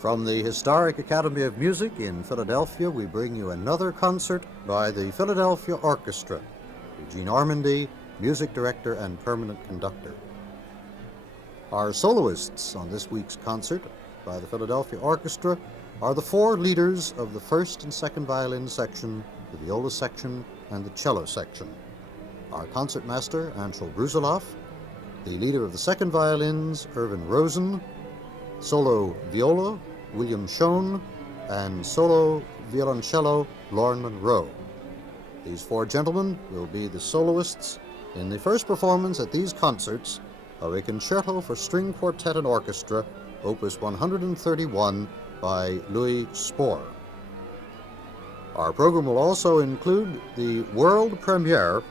From the Historic Academy of Music in Philadelphia, we bring you another concert by the Philadelphia Orchestra. Eugene Ormandy, music director and permanent conductor. Our soloists on this week's concert by the Philadelphia Orchestra are the four leaders of the first and second violin section, the viola section, and the cello section. Our concertmaster, Anshel Brusiloff, the leader of the second violins, Irvin Rosen, solo viola, William Schoen, and solo violoncello, Lauren Monroe. These four gentlemen will be the soloists in the first performance at these concerts of a concerto for string quartet and orchestra, opus 131 by Louis Spohr. Our program will also include the world premiere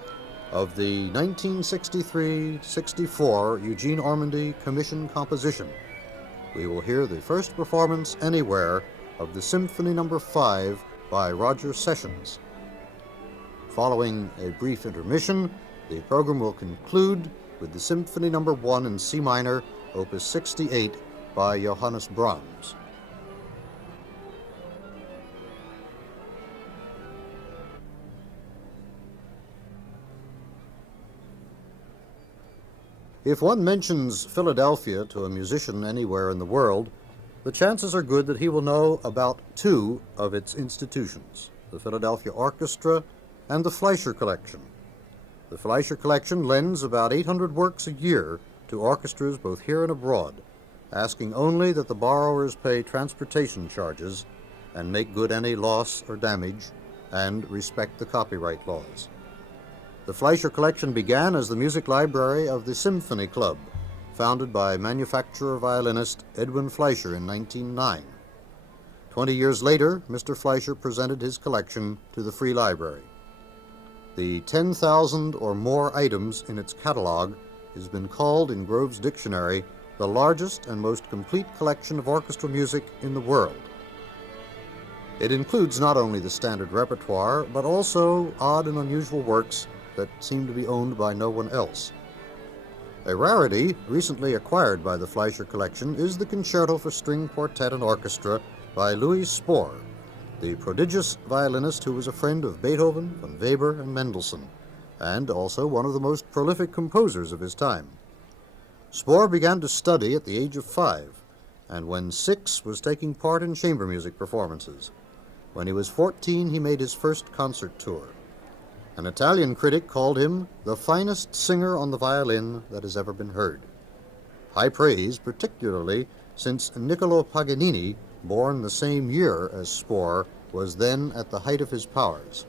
of the 1963-64 Eugene Ormandy Commission composition. We will hear the first performance anywhere of the Symphony No. 5 by Roger Sessions. Following a brief intermission, the program will conclude with the Symphony No. 1 in C minor, opus 68 by Johannes Brahms. If one mentions Philadelphia to a musician anywhere in the world, the chances are good that he will know about two of its institutions, the Philadelphia Orchestra and the Fleischer Collection. The Fleischer Collection lends about 800 works a year to orchestras both here and abroad, asking only that the borrowers pay transportation charges and make good any loss or damage and respect the copyright laws. The Fleischer Collection began as the music library of the Symphony Club, founded by manufacturer-violinist Edwin Fleischer in 1909. 20 years later, Mr. Fleischer presented his collection to the Free Library. The 10,000 or more items in its catalog has been called in Grove's Dictionary the largest and most complete collection of orchestral music in the world. It includes not only the standard repertoire, but also odd and unusual works that seem to be owned by no one else. A rarity recently acquired by the Fleischer Collection is the Concerto for String Quartet and Orchestra by Louis Spohr, the prodigious violinist who was a friend of Beethoven, von Weber, and Mendelssohn, and also one of the most prolific composers of his time. Spohr began to study at the age of 5, and when 6 was taking part in chamber music performances. When he was 14, he made his first concert tour. An Italian critic called him the finest singer on the violin that has ever been heard. High praise, particularly since Niccolo Paganini, born the same year as Spohr, was then at the height of his powers.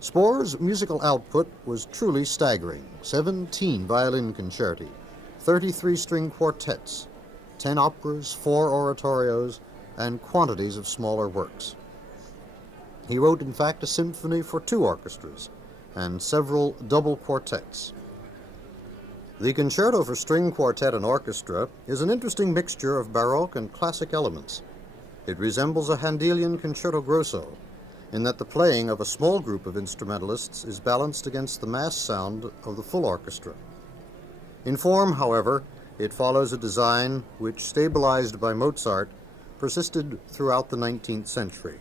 Spohr's musical output was truly staggering: 17 violin concerti, 33 string quartets, 10 operas, 4 oratorios, and quantities of smaller works. He wrote, in fact, a symphony for 2 orchestras and several double quartets. The Concerto for String Quartet and Orchestra is an interesting mixture of Baroque and classic elements. It resembles a Handelian concerto grosso in that the playing of a small group of instrumentalists is balanced against the mass sound of the full orchestra. In form, however, it follows a design which, stabilized by Mozart, persisted throughout the 19th century.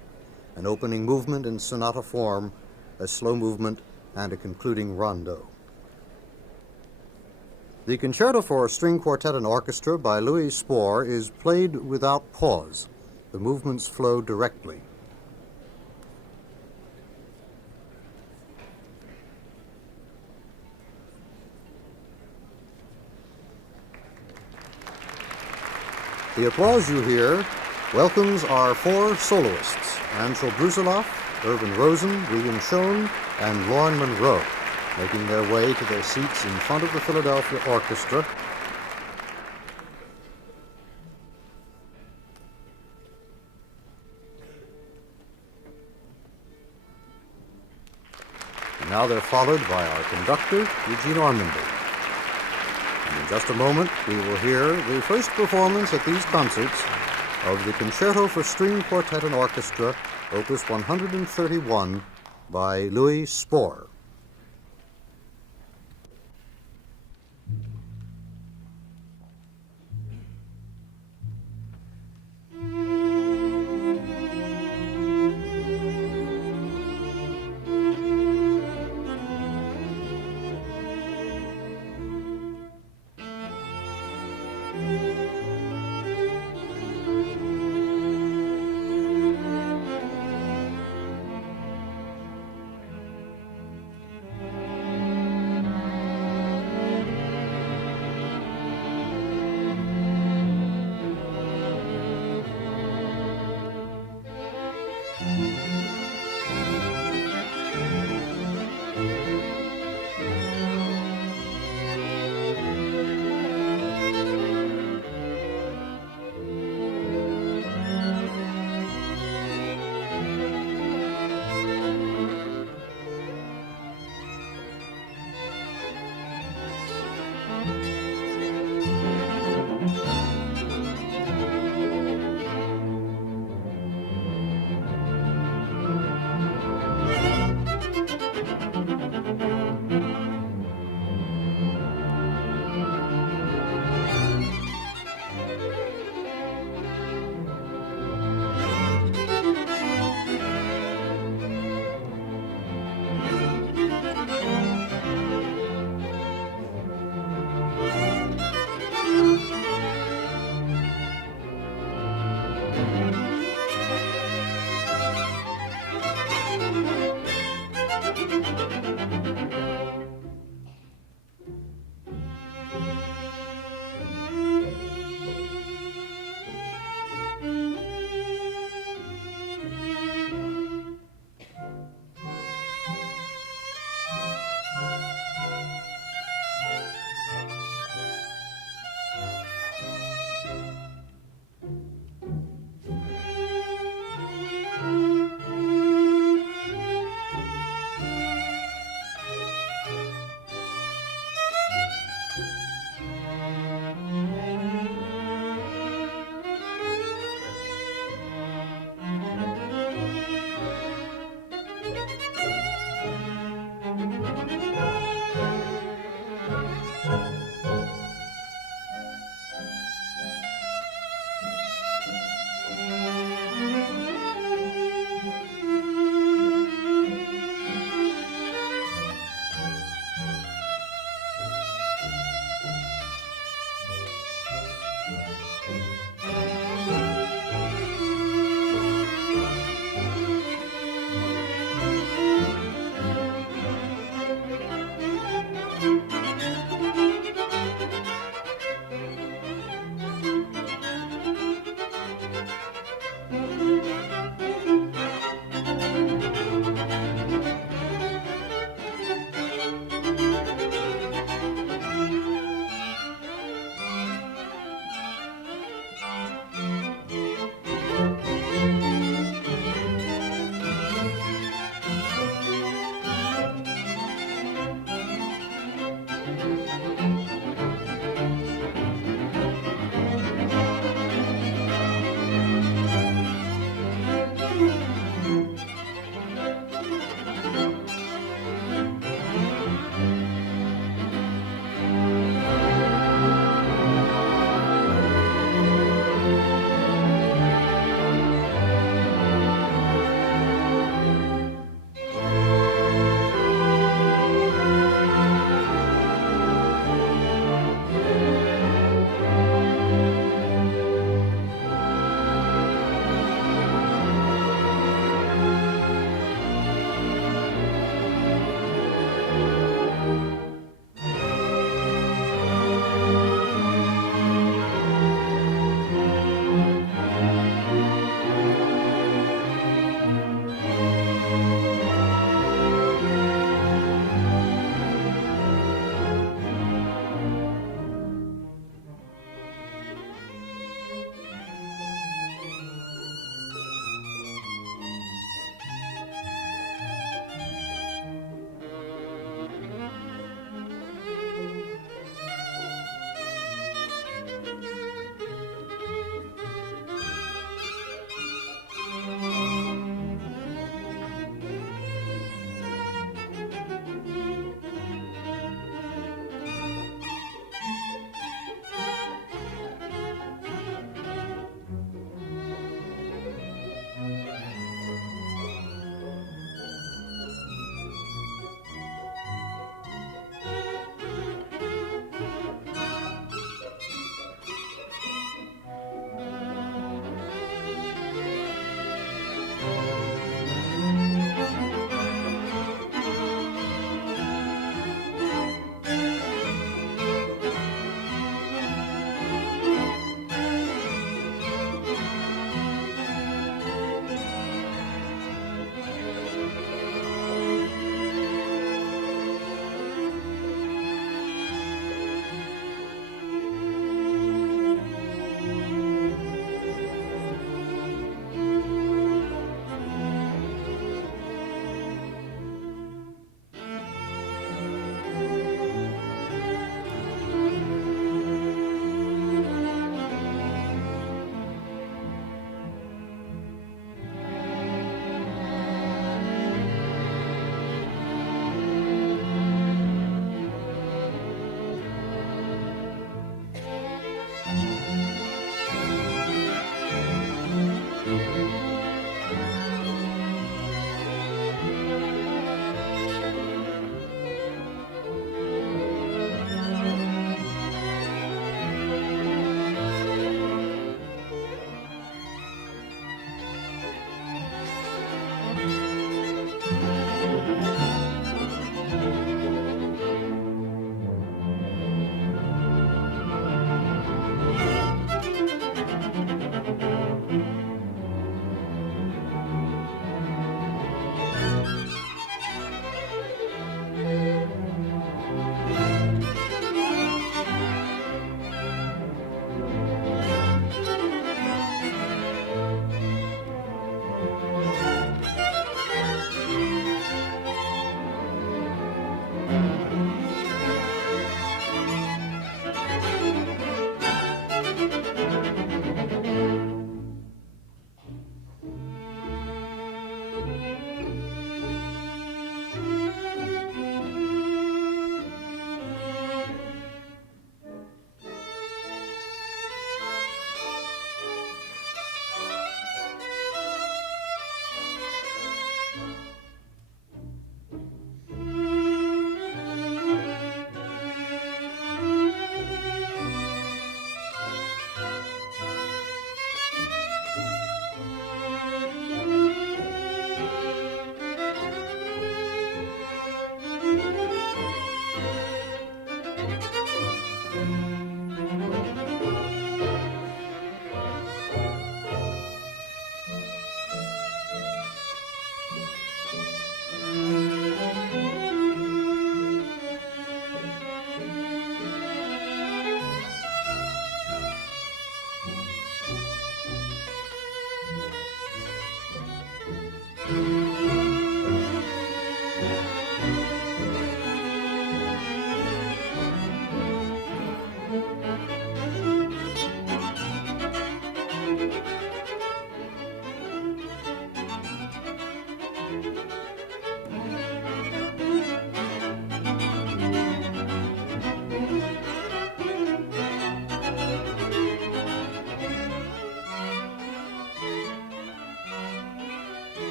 An opening movement in sonata form, a slow movement, and a concluding rondo. The Concerto for String Quartet and Orchestra by Louis Spohr is played without pause. The movements flow directly. The applause you hear welcomes our 4 soloists, Anshel Brusiloff, Irvin Rosen, William Schoen, and Lauren Monroe, making their way to their seats in front of the Philadelphia Orchestra. And now they're followed by our conductor, Eugene Ormandy. And in just a moment, we will hear the first performance at these concerts of the Concerto for String Quartet and Orchestra, opus 131 by Louis Spohr.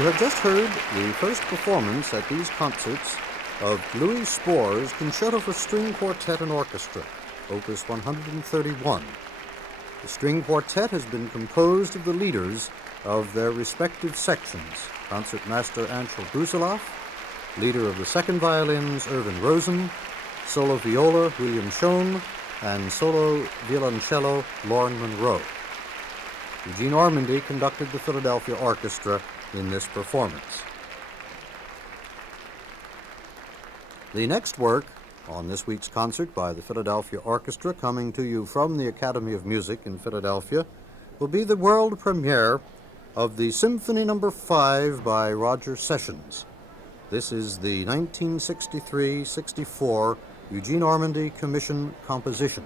You have just heard the first performance at these concerts of Louis Spohr's Concerto for String Quartet and Orchestra, Opus 131. The string quartet has been composed of the leaders of their respective sections: Concertmaster Anshel Brusiloff, leader of the second violins Irvin Rosen, solo viola William Schoen, and solo violoncello Lauren Monroe. Eugene Ormandy conducted the Philadelphia Orchestra in this performance. The next work on this week's concert by the Philadelphia Orchestra, coming to you from the Academy of Music in Philadelphia, will be the world premiere of the Symphony No. 5 by Roger Sessions. This is the 1963-64 Eugene Ormandy Commission composition.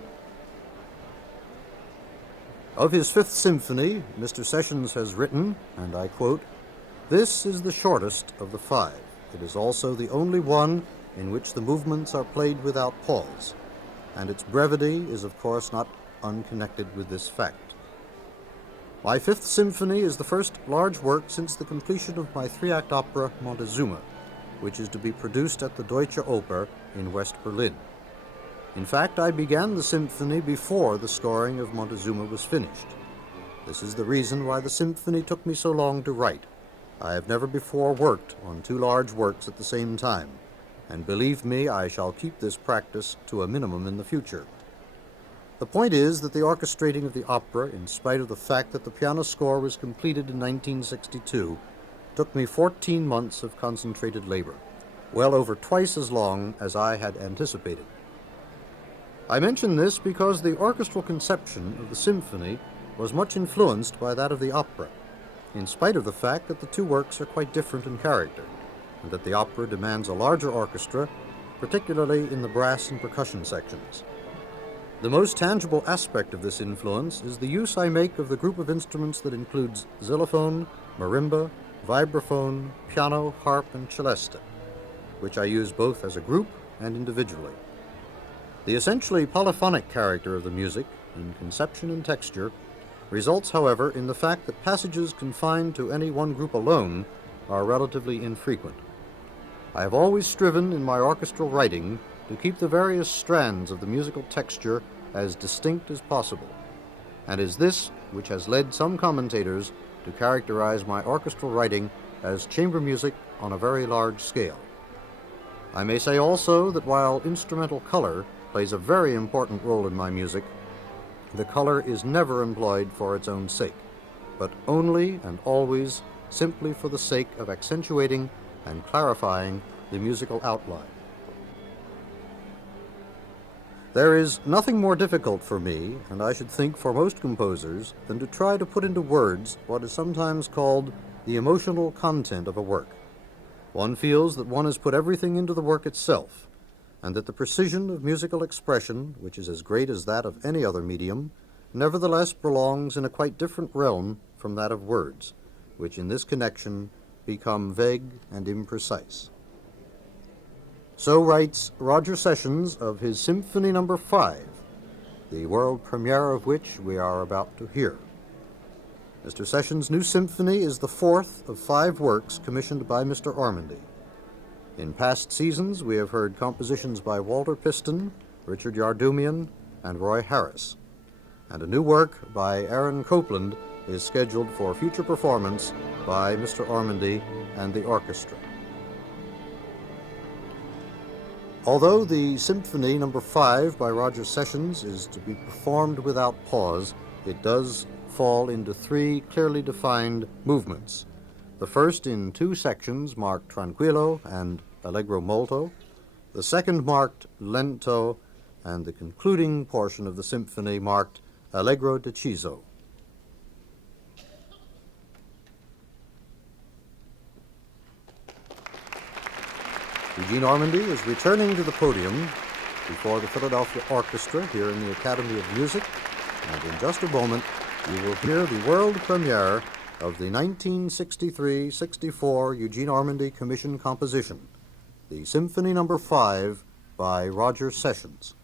Of his Fifth Symphony, Mr. Sessions has written, and I quote, "This is the shortest of the 5. It is also the only one in which the movements are played without pause, and its brevity is of course not unconnected with this fact. My Fifth Symphony is the first large work since the completion of my 3-act opera Montezuma, which is to be produced at the Deutsche Oper in West Berlin. In fact, I began the symphony before the scoring of Montezuma was finished. This is the reason why the symphony took me so long to write. I have never before worked on 2 large works at the same time, and believe me, I shall keep this practice to a minimum in the future. The point is that the orchestrating of the opera, in spite of the fact that the piano score was completed in 1962, took me 14 months of concentrated labor, well over twice as long as I had anticipated. I mention this because the orchestral conception of the symphony was much influenced by that of the opera, in spite of the fact that the 2 works are quite different in character, and that the opera demands a larger orchestra, particularly in the brass and percussion sections. The most tangible aspect of this influence is the use I make of the group of instruments that includes xylophone, marimba, vibraphone, piano, harp, and celesta, which I use both as a group and individually. The essentially polyphonic character of the music, in conception and texture, results, however, in the fact that passages confined to any one group alone are relatively infrequent. I have always striven in my orchestral writing to keep the various strands of the musical texture as distinct as possible, and is this which has led some commentators to characterize my orchestral writing as chamber music on a very large scale. I may say also that while instrumental color plays a very important role in my music, the color is never employed for its own sake, but only and always simply for the sake of accentuating and clarifying the musical outline. There is nothing more difficult for me, and I should think for most composers, than to try to put into words what is sometimes called the emotional content of a work. One feels that one has put everything into the work itself, and that the precision of musical expression, which is as great as that of any other medium, nevertheless belongs in a quite different realm from that of words, which in this connection become vague and imprecise. So writes Roger Sessions of his Symphony No. 5, the world premiere of which we are about to hear. Mr. Sessions' new symphony is the 4th of 5 works commissioned by Mr. Ormandy. In past seasons, we have heard compositions by Walter Piston, Richard Yardumian, and Roy Harris, and a new work by Aaron Copland is scheduled for future performance by Mr. Ormandy and the orchestra. Although the Symphony No. 5 by Roger Sessions is to be performed without pause, it does fall into 3 clearly defined movements. The first in 2 sections marked Tranquillo and Allegro molto, the second marked Lento, and the concluding portion of the symphony marked Allegro deciso. Eugene Ormandy is returning to the podium before the Philadelphia Orchestra here in the Academy of Music, and in just a moment you will hear the world premiere of the 1963-64 Eugene Ormandy Commission composition, the Symphony No. 5 by Roger Sessions.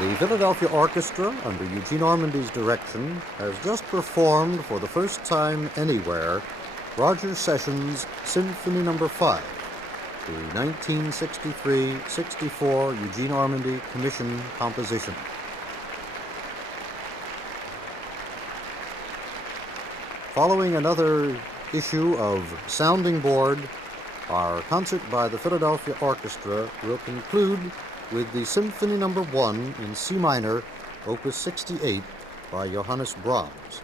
The Philadelphia Orchestra, under Eugene Ormandy's direction, has just performed for the first time anywhere Roger Sessions' Symphony No. 5, the 1963-64 Eugene Ormandy Commission composition. Following another issue of Sounding Board, our concert by the Philadelphia Orchestra will conclude with the Symphony No. 1 in C minor, Opus 68, by Johannes Brahms.